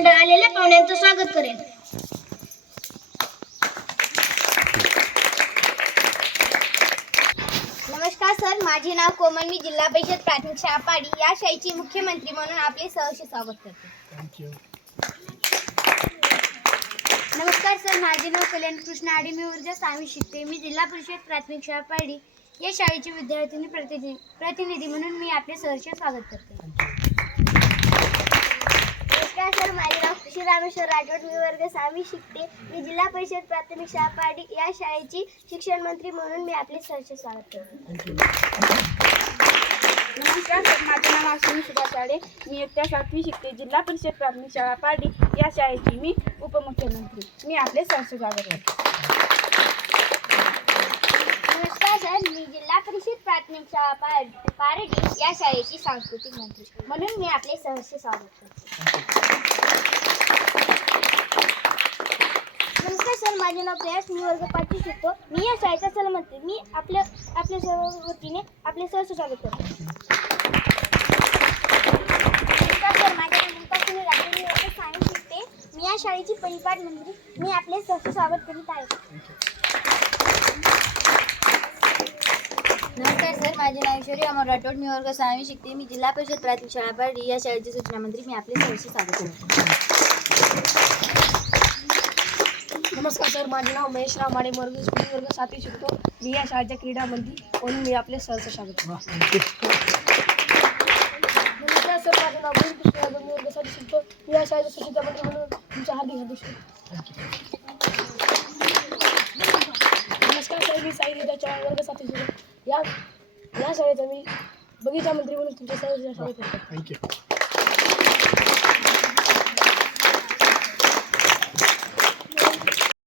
मंडळ आलेल्या पाहुण्यांचं स्वागत करेल नमस्कार सर माझे नाव कोमल मी जिल्हा परिषद प्राथमिक शाळा पाडी या शाळेची मुख्यमंत्री म्हणून आपले सहर्ष स्वागत करते. नमस्कार सर माझे नाव कल्याण कृष्ण आडी मी वर्ग सहावी शिकते मी जिल्हा परिषद प्राथमिक शाळा पाडी या शाळेची विद्यार्थिनी प्रतिनिधी प्रतिनिधी म्हणून मी आपले सहर्ष स्वागत करते. कृषी रामेश्वर राठोड मी वर्ग सहावी शिकते. मी जिल्हा परिषद प्राथमिक शाळा पाडी या शाळेची शिक्षण मंत्री म्हणून मी आपले सहर्ष स्वागत करते. नमस्कार सर माझे नाव अश्विनी सुभाष साडे. मी इयत्ता सातवी शिकते. जिल्हा परिषद प्राथमिक शाळा पारडी या शाळेची मी उपमुख्यमंत्री. मी आपले सहर्ष स्वागत करते. नमस्कार सर. मी जिल्हा परिषद प्राथमिक शाळा पार- पारडी या शाळेची सांस्कृतिक मंत्री. म्हणून मी आपले सहर्ष स्वागत करते नमस्कार सर माझे नाव प्रयास मी वर्ग पाचवी शिकतो. मी या शाळेचा सलमंत्री मी आपल्या आपल्या सर्व वतीने आपले सहर्ष स्वागत करतो. सर मी शिकते. मी या शाळेची परिपाठ मंत्री मी आपले सहर्ष स्वागत करीत आहे. नमस्कार सर माझे नाव ऐश्वर्या अमर राठोड. मी वर्ग सहावी शिकते. मी जिल्हा परिषद प्राथमिक शाळा पारडी या शाळेचे सूचना मंत्री मी आपले सहर्ष स्वागत करते. नमस्कार सर. माझे नाव महेश राव माडे वर्ग मी वर्ग साथी शिकतो. मी या शाळेच्या क्रीडामध्ये म्हणून मी आपले सहर्ष स्वागत करते. नमस्कार सर. माझे नाव गुरु कृष्ण यादव मी वर्ग सातवी शिकतो. मी या शाळेच्या सुशिक्षा म्हणून तुमच्या हार्दिक हार्दिक शुभेच्छा. नमस्कार सर. मी साई रिदा चव्हाण वर्ग साथी शिकतो. या या शाळेचा मी बगीचा मंत्री म्हणून तुमच्या सहर्ष स्वागत करतो थँक्यू